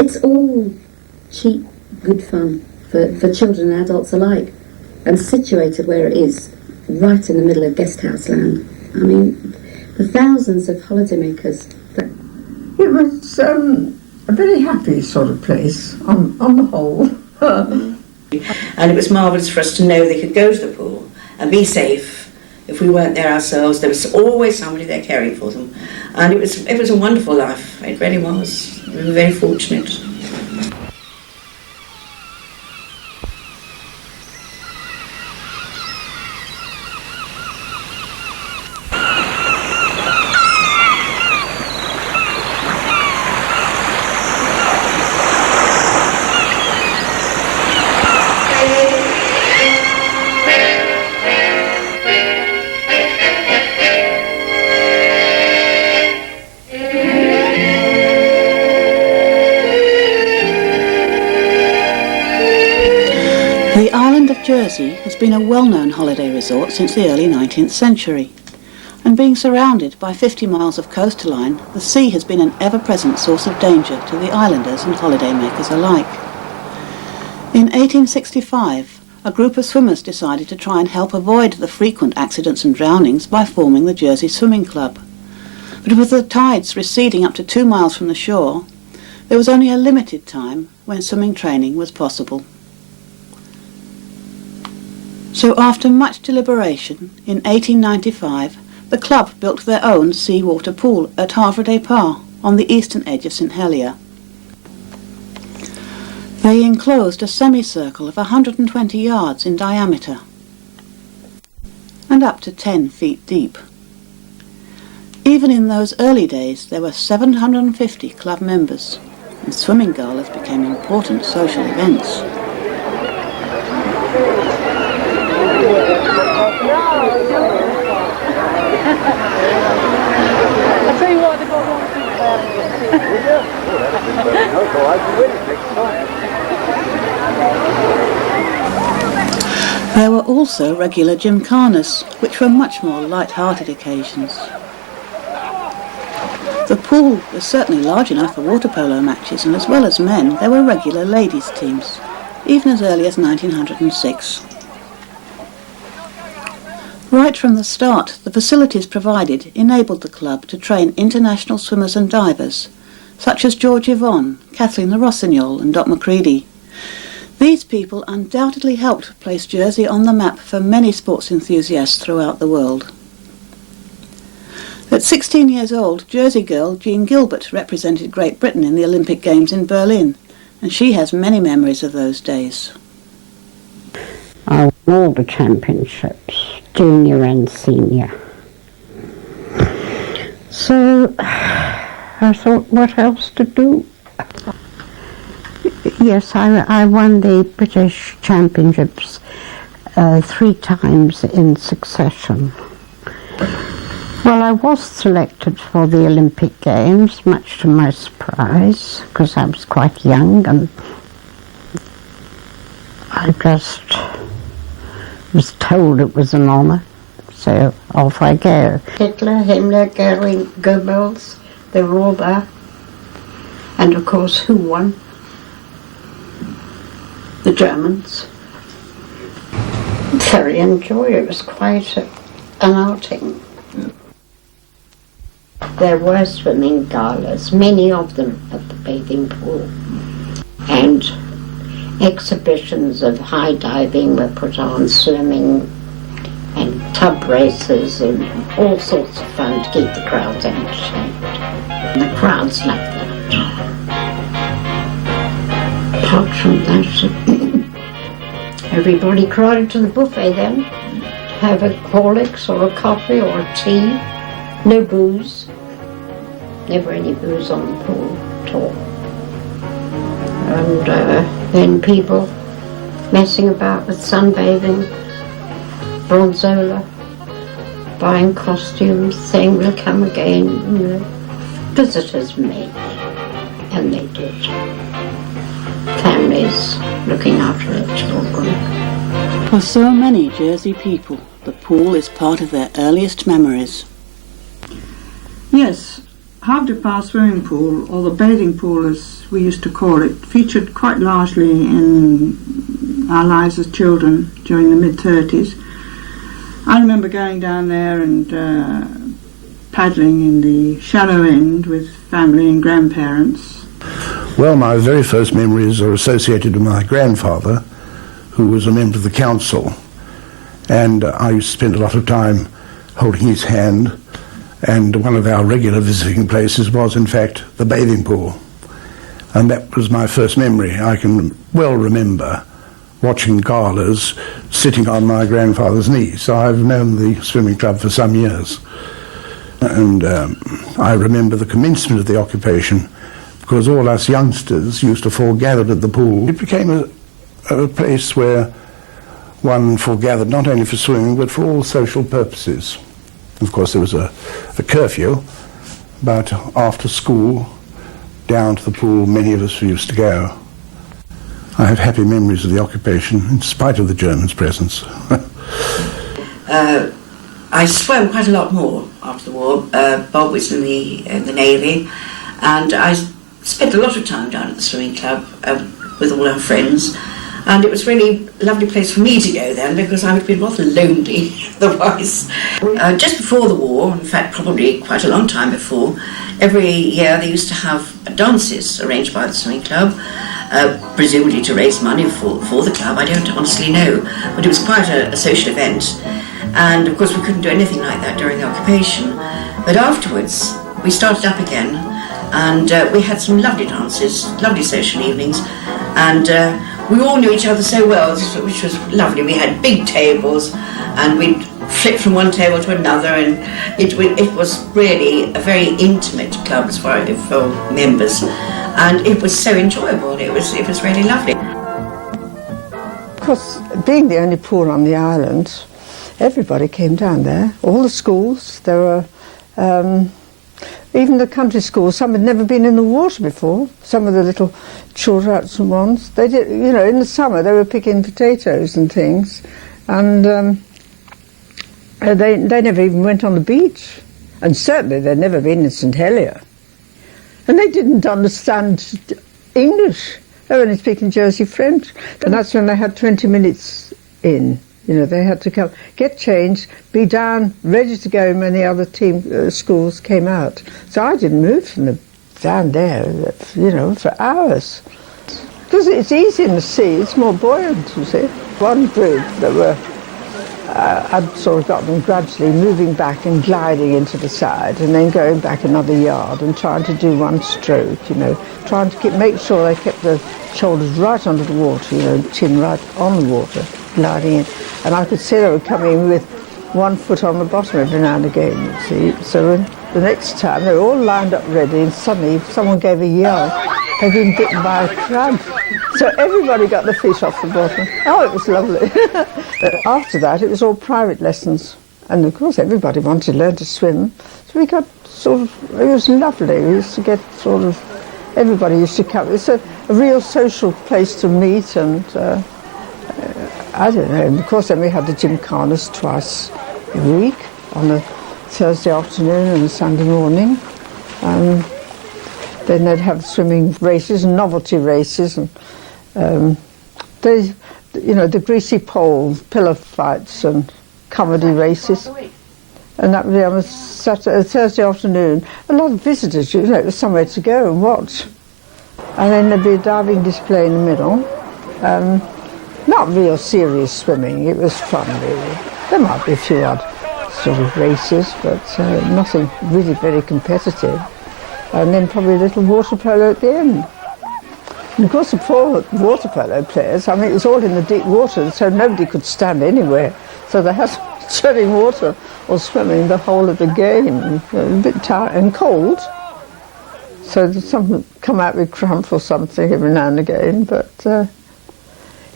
It's all cheap, good fun for children and adults alike, and situated where it is, right in the middle of guest house land. I mean, the thousands of holidaymakers. It was a very happy sort of place on the whole. And it was marvellous for us to know they could go to the pool and be safe. If we weren't there ourselves, there was always somebody there caring for them. And it was a wonderful life, it really was. We were very fortunate. The island of Jersey has been a well-known holiday resort since the early 19th century, and being surrounded by 50 miles of coastline, the sea has been an ever-present source of danger to the islanders and holidaymakers alike. In 1865, a group of swimmers decided to try and help avoid the frequent accidents and drownings by forming the Jersey Swimming Club. But with the tides receding up to 2 miles from the shore, there was only a limited time when swimming training was possible. So after much deliberation, in 1895, the club built their own seawater pool at Havre Pas on the eastern edge of St Helier. They enclosed a semicircle of 120 yards in diameter and up to 10 feet deep. Even in those early days, there were 750 club members, and swimming galas became important social events. I'll tell you what, they've got one thing There were also regular gymkhanas, which were much more light-hearted occasions. The pool was certainly large enough for water polo matches, and as well as men, there were regular ladies' teams, even as early as 1906. Right from the start, the facilities provided enabled the club to train international swimmers and divers, such as George Yvonne, Kathleen the Rossignol and Doc Macready. These people undoubtedly helped place Jersey on the map for many sports enthusiasts throughout the world. At 16 years old, Jersey girl Jean Gilbert represented Great Britain in the Olympic Games in Berlin, and she has many memories of those days. I won all the championships, junior and senior. So I thought, what else to do? Yes, I won the British Championships 3 times in succession. Well, I was selected for the Olympic Games, much to my surprise, because I was quite young, and I just was told it was an honour, so off I go. Hitler, Himmler, Goering, Goebbels, they were all there. And of course, who won? The Germans. Very enjoyable. It was quite an outing. There were swimming galas, many of them at the bathing pool, and exhibitions of high diving were put on, swimming and tub races and all sorts of fun to keep the crowds entertained. And the crowds loved that. Apart from that, everybody crowded to the buffet then to have a Horlicks or a coffee or a tea. No booze. Never any booze on the pool at all. And then people messing about with sunbathing, bronzola, buying costumes, saying we'll come again. You know. Visitors mainly, and they did. Families looking after their children. For so many Jersey people, the pool is part of their earliest memories. Yes, Half-Depart swimming pool, or the bathing pool as we used to call it, featured quite largely in our lives as children during the mid-30s. I remember going down there and paddling in the shallow end with family and grandparents. Well, my very first memories are associated with my grandfather, who was a member of the council, and I used to spend a lot of time holding his hand, and one of our regular visiting places was, in fact, the bathing pool. And that was my first memory. I can well remember watching galas sitting on my grandfather's knee. So I've known the swimming club for some years. And I remember the commencement of the occupation, because all us youngsters used to foregather at the pool. It became a place where one foregathered not only for swimming, but for all social purposes. Of course, there was a curfew, but after school, down to the pool, many of us used to go. I have happy memories of the occupation, in spite of the Germans' presence. I swam quite a lot more after the war. Bob was in the Navy, and I spent a lot of time down at the swimming club with all our friends. And it was really a lovely place for me to go then, because I would be rather lonely otherwise. Just before the war, in fact probably quite a long time before, every year they used to have dances arranged by the swimming club, presumably to raise money for the club. I don't honestly know, but it was quite a social event. And of course we couldn't do anything like that during the occupation. But afterwards we started up again, and we had some lovely dances, lovely social evenings, and we all knew each other so well, which was lovely. We had big tables, and we'd flit from one table to another, and it was really a very intimate club as far as for members, and it was so enjoyable. It was really lovely. Of course, being the only pool on the island, everybody came down there. All the schools, there were even the country schools. Some had never been in the water before. Some of the little children ones, they did, you know, in the summer they were picking potatoes and things, and they never even went on the beach, and certainly they'd never been in St Helier, and they didn't understand English. They were only speaking Jersey French, and that's when they had 20 minutes in. You know, they had to come, get changed, be down, ready to go when the other team schools came out. So I didn't move from down there, you know, for hours. Because it's easy in the sea, it's more buoyant, you see. One group that were, I'd sort of got them gradually moving back and gliding into the side, and then going back another yard and trying to do one stroke, you know, trying to make sure they kept the shoulders right under the water, you know, chin right on the water, gliding in. And I could see they were coming with one foot on the bottom every now and again, you see. So the next time they were all lined up ready, and suddenly someone gave a yell. They'd been bitten by a crab. So everybody got their feet off the bottom. Oh, it was lovely. After that, it was all private lessons. And of course, everybody wanted to learn to swim. So we got sort of, it was lovely. We used to get sort of, everybody used to come. It's a real social place to meet, and I don't know. And of course, then we had the gymkhanas twice a week, on a Thursday afternoon and a Sunday morning. Then they'd have swimming races and novelty races, and they, you know, the greasy pole, pillar fights and comedy races. And that would be on a Thursday afternoon. A lot of visitors, you know, it was somewhere to go and watch. And then there'd be a diving display in the middle. Not real serious swimming, it was fun really. There might be a few odd sort of races, but nothing really very competitive. And then probably a little water polo at the end. And of course the poor water polo players, I mean, it was all in the deep water, so nobody could stand anywhere. So they had to be treading water or swimming the whole of the game. A bit tired and cold. So some come out with cramp or something every now and again, but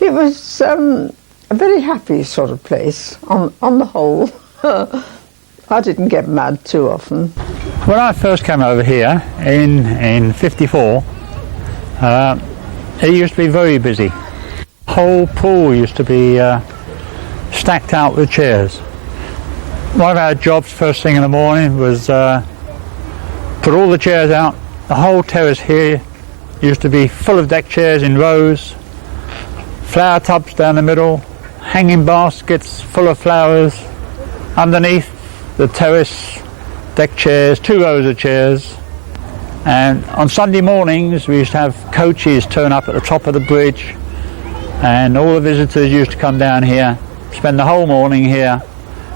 it was a very happy sort of place on the whole. I didn't get mad too often. When I first came over here in 54, it used to be very busy. The whole pool used to be stacked out with chairs. One of our jobs first thing in the morning was put all the chairs out. The whole terrace here used to be full of deck chairs in rows, flower tubs down the middle, hanging baskets full of flowers. Underneath the terrace, deck chairs, 2 rows of chairs. And on Sunday mornings we used to have coaches turn up at the top of the bridge, and all the visitors used to come down here, spend the whole morning here,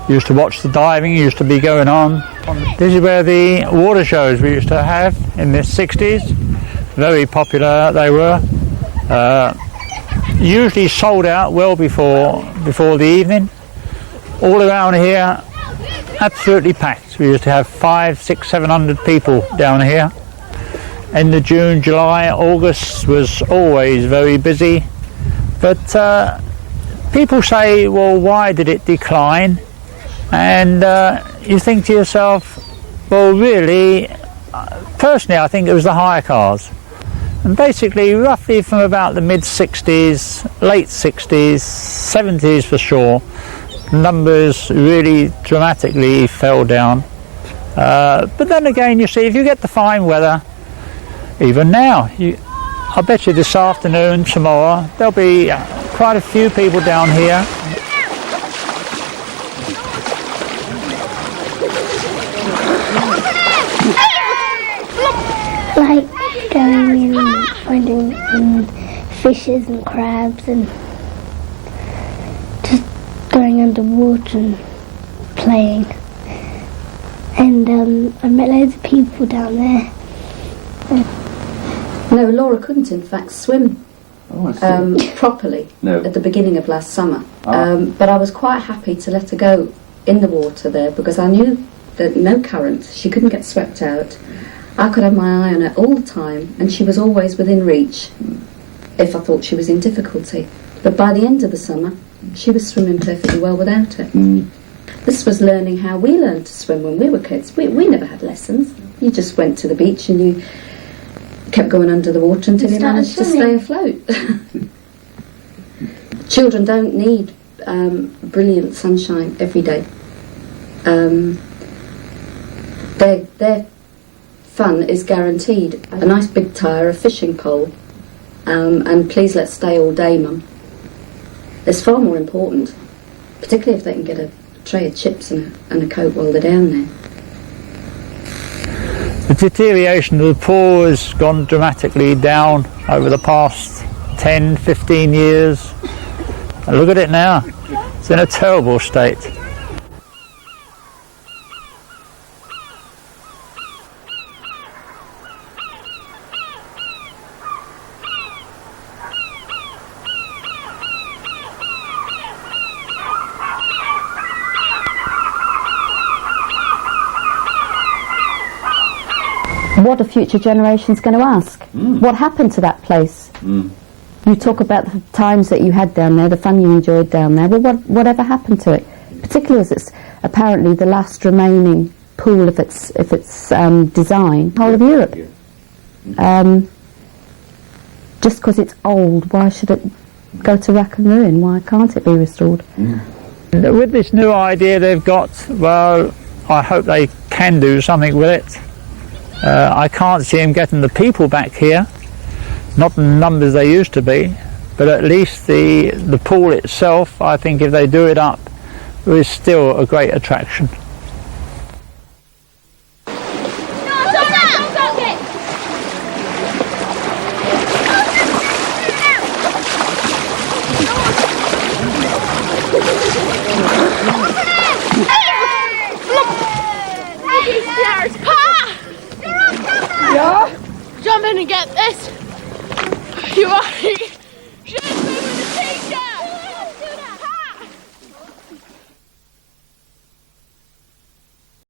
used to watch the diving used to be going on. This is where the water shows we used to have in the 60s, very popular they were, usually sold out well before the evening. All around here absolutely packed. We used to have 500, 600, 700 people down here. End of June, July, August was always very busy. But people say, well, why did it decline? And you think to yourself, well, really, personally, I think it was the hire cars. And basically, roughly from about the mid-60s, late 60s, 70s for sure, numbers really dramatically fell down. But then again, you see, if you get the fine weather, even now, I bet you this afternoon, tomorrow, there'll be quite a few people down here. Like going and finding fishes and crabs and just going underwater and playing. And I met loads of people down there. No, Laura couldn't in fact swim properly No. at the beginning of last summer. But I was quite happy to let her go in the water there because I knew that no current, she couldn't get swept out. I could have my eye on her all the time and she was always within reach if I thought she was in difficulty. But by the end of the summer, she was swimming perfectly well without it. This was learning how we learned to swim when we were kids. We never had lessons. You just went to the beach and you kept going under the water until you managed to stay afloat. Children don't need brilliant sunshine every day. Their fun is guaranteed. A nice big tyre, a fishing pole, and please let's stay all day, Mum. It's far more important, particularly if they can get a tray of chips and a Coke while they're down there. The deterioration of the pool has gone dramatically down over the past 10, 15 years. And look at it now, it's in a terrible state. What are future generations going to ask? What happened to that place? You talk about the times that you had down there, the fun you enjoyed down there. Well, whatever happened to it? Particularly as it's apparently the last remaining pool of its design, whole of Europe. Just because it's old, why should it go to rack and ruin? Why can't it be restored? With this new idea they've got, well, I hope they can do something with it. I can't see them getting the people back here, not the numbers they used to be, but at least the pool itself, I think if they do it up, is still a great attraction. Yeah? Jump in and get this. You are.